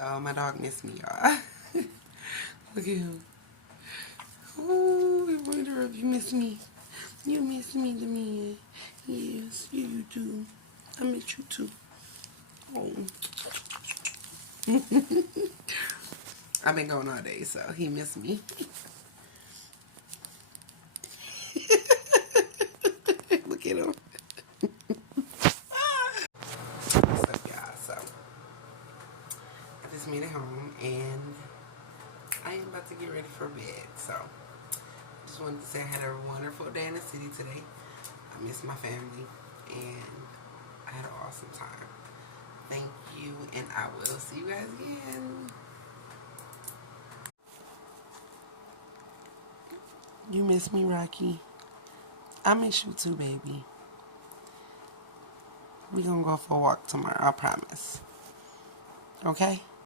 Oh, my dog missed me, y'all. Look at him. Oh, I wonder if you miss me. You miss me, the man. Yes, you do. I miss you too. Oh. I've been gone all day, so he missed me. Look at him. What's up, y'all? So, I just made it home, and I am about to get ready for bed. So, just wanted to say I had a wonderful day in the city today. I miss my family, and I had an awesome time. Thank you, and I will see you guys again. You miss me, Rocky? I miss you too, baby. We gonna go for a walk tomorrow, I promise. Okay?